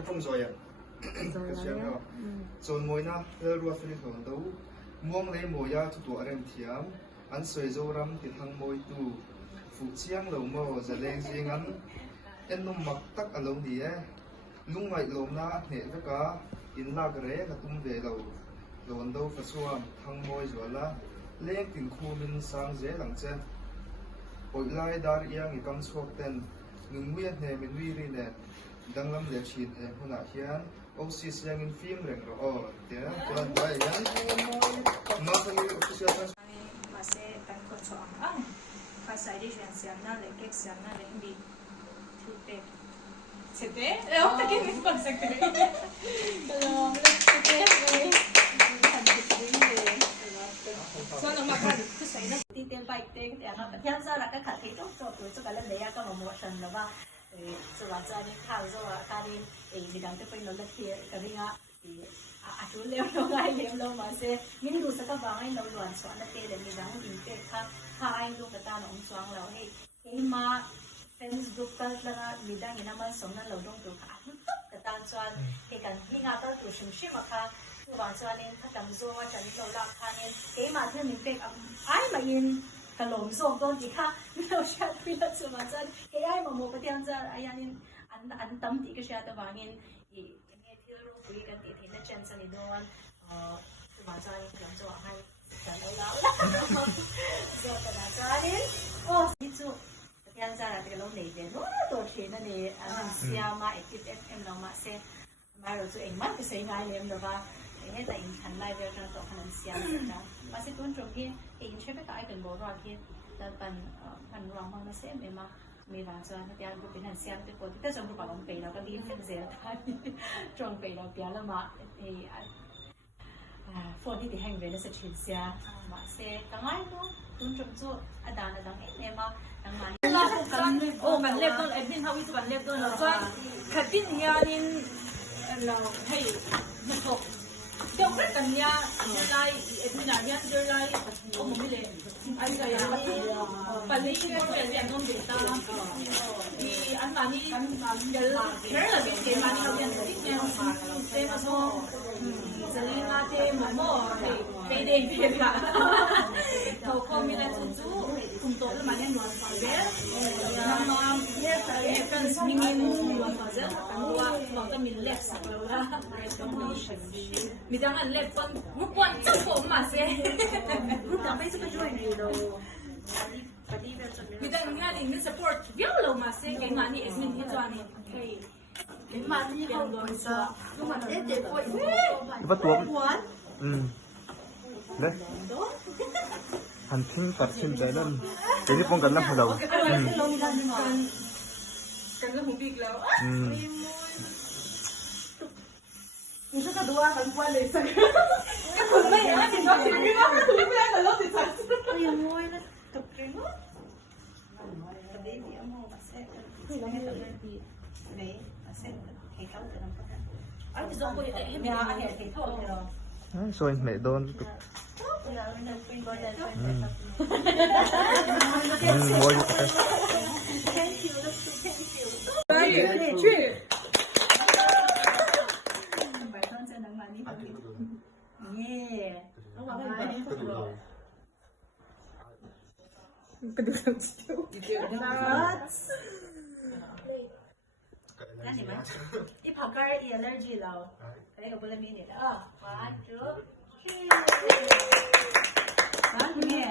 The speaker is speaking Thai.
cái phong rồi à cái chuyện đó rồi mồi na lơ ruột phi thằng đâu muông lấy mồi ya tụi tụi em thiam anh soi dâu ram thì thằng mồi tu phụ chiang lầu mò giờ lên riêng anh em nó mặc tắc ở lồng đi lúc ngày lồng na nè với cả in la cái là tung về lầu lồng đâu phải xuân thằng mồi rồi là lên tiền khu mình sang dễ lằng chân hội lai dar yang i kam chok ten nung miat ne min wi ri ne danglam le chin e huna hian osis yang in film reng ro o te chuan bai yan ma khani official ma se kan ko chong ang ka sai ri jan siam na le kek siam na le ndi thu pe sete e o ta ke mi pa sakte lo le sete cho nó mà cái cứ xảy nó đi tiền bạch tiền thì nó hiện ra là cái khả thi tốt cho tuổi cho cái lần đấy các mà một lần là ba rồi là cho đi thao rồi cái đi thì đang cái bên nó là kia cái đi á thì chú leo nó ngay leo lâu mà sẽ những đồ sẽ các bạn ấy lâu loạn xoắn là kia để mình đang nhìn cái hai lúc người ta nó ông xoắn lâu hay cái mà Facebook cái là mình đang nhìn năm sống nó lâu đông đồ cả người ta xoắn cái cái khi nào ta tuổi sinh sinh mà khá và cho nênถ้าจำตัวจะนี่เราลากคาเนี่ยเก๋มาที่มีเป็กไอ้มายินกระหล่ำส่งต้นที่ค่ะเราใช้พิลาสุมาจันเก๋ไอ้มาโมกที่อันจะไอ้ยันอันตั้มที่ก็ใช้ตัววางินอีเนี่ยที่เราคุยกันที่ที่นั่นเจนสันนิดวนสุมาจันกำลังจะว่าให้จะเราแล้วเดี๋ยวกระดาษนี่โอ้ที่สุดที่อันจะอะไรที่เราเหนื่อยเดี๋ยวตัวเชนนั่นเองอันเสียมาเอ็กซ์เอ็มเรามาเซ่มาเราตัวเองมันก็ใช้ง่ายเลยมั้งว่าเนี่ยแต่อินทันไลฟ์เวลาเราขนาดเสียงนะมาสิตุนตรงที่อินใช้ไปกับไอ้กันบอกว่าที่แต่ปันรองมันมาเสียไม่มามีบางส่วนที่เราเป็นหันเสียงตัวที่แต่จงรูปแบบไปเราก็ดีขึ้นเสียท่านจงไปเราเปลี่ยนแล้วมาโฟนที่ติดแห่งเวลาจะชินเสียมาเสียตั้งไงตัวตุนตรงจู่อดานตั้งเนี่ยมาตั้งมาโอ้กันเล็บต้นเอ็ดมินเขาวิจารณ์เล็บต้นแล้วก็ขัดดิ้นยานินเราให้มันตกเดี๋ยวกันยาไล่เอ็ดมินาเนี่ยจะไล่โอ้ไม่เลยอันก็ยังปัจจุบันเป็นเรื่องของเด็กตาที่อันนี้จะเรื่องอะไรเป็นเกมอันนี้เราเรียนที่เนี่ยเป็นมาส่งจะเล่นงานเทมโม่เป็นเด็กเป็นละเขาก็มีอะไรจู่ๆคุณโตขึ้นมาเนี่ยนวลฟังเสียน้ำมันเนี่ยเป็นมินิมูนวลฟังเสียกันว่าเราจะมีเล็กสักแล้วละมีดังนั้นเล็กคนมุกวันจะผมมาเสียรูปแบบไม่จะไปช่วยในเรามีดังนั้นนี่ support เดี๋ยวเรามาเสียเก่งงานนี่เอ็กซ์มินที่จอนี่โอเคมาที่เขาโดนซะก็มันเด็ดกว่าอีกว่าตัวđấy hành thiên tập thiên tế lên cái gì phong cảnh lắm đầuกันก็หูบีกแล้ว你说他多啊，很关联噻。cái phần này á thì nó chỉ cái nó cái thứ này là nó thì thật哎呀，我那tập cái nó. tập đấy thì ông mà sẽ thì nó hay tập đấy đấy mà sẽ thấy thấu từ năm cấp anh thì giống như thế nhà anh thấy thấu rồi rồi mẹ đôn mua đi Kedua situ.นั่นเห็นไหมอีผักก็อีอ l ล r g y เราอะไรกับบุลมีเนี่ยone two three นั่นเนี่ย